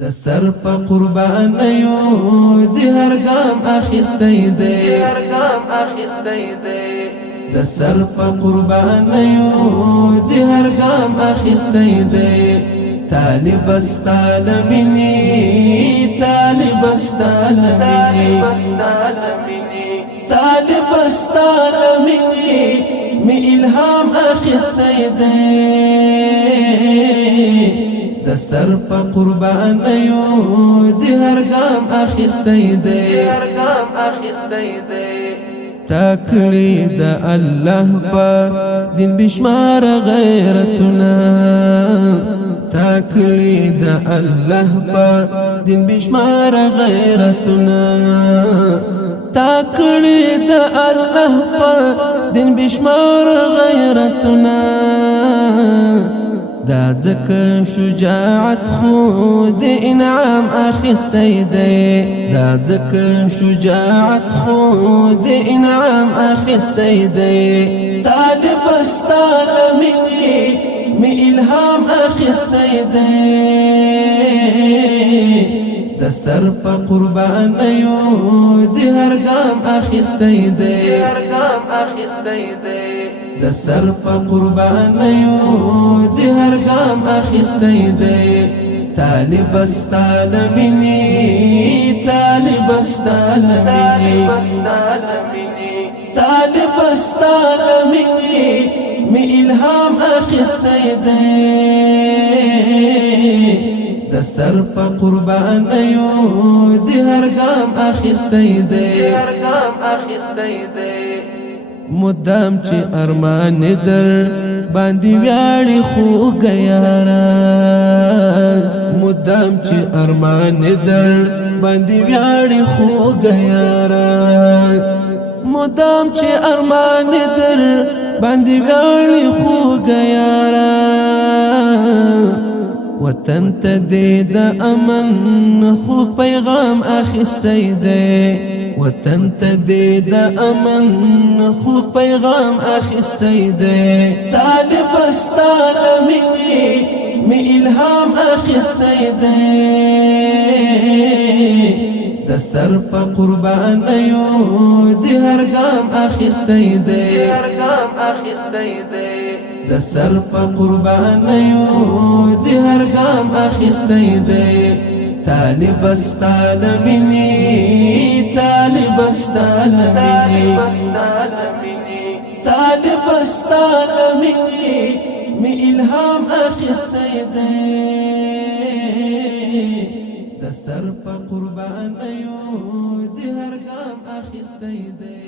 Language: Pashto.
د سر په قربان یو د هر ګام اخیستی دی د سر په قربان یو د هر ګام اخیستی دی طالب استعلمني طالب استعلمني طالب استعلمني می الهام اخیستی دی د سر په قربان یو د هر ګام اخیستی دی تکلی د الله په دین بشمار غیرتنا تکلی د الله په دین بشمار غیرتنا تکلی د الله په دین بشمار غیرتنا دا ذکر شجاعت خود انعام اخیستی دی دا ذکر شجاعت خود انعام اخیستی دی طالب استعلمني می الهام اخیستی دی د سر په قربان یو د هر ګام اخیستی دی د سر په قربان یو د هر ګام اخیستی دی طالب استعلمني طالب استعلمني طالب استعلمني می الهام اخیستی دی د سر په قربان یو د هر ګام اخیستی دی مدام چې ارمان در باندې ویاړي خو ګیارا مدام چې ارمان در باندې ویاړي خو ګیارا مدام چې ارمان در باندې ویاړي خو ګیارا وطن ته دې د امن خو پیغام اخیستی دی وطن ته دې د امن خو پیغام اخیستی دی طالب استعلمني می الهام اخیستی دی د سر په قربان یو د هر ګام اخیستی دی د سر په قربان یو د هر ګام اخیستی دی طالب استعلمني طالب استعلمني طالب استعلمني می الهام اخیستی دی د سر په قربان یو د هر ګام اخیستی دی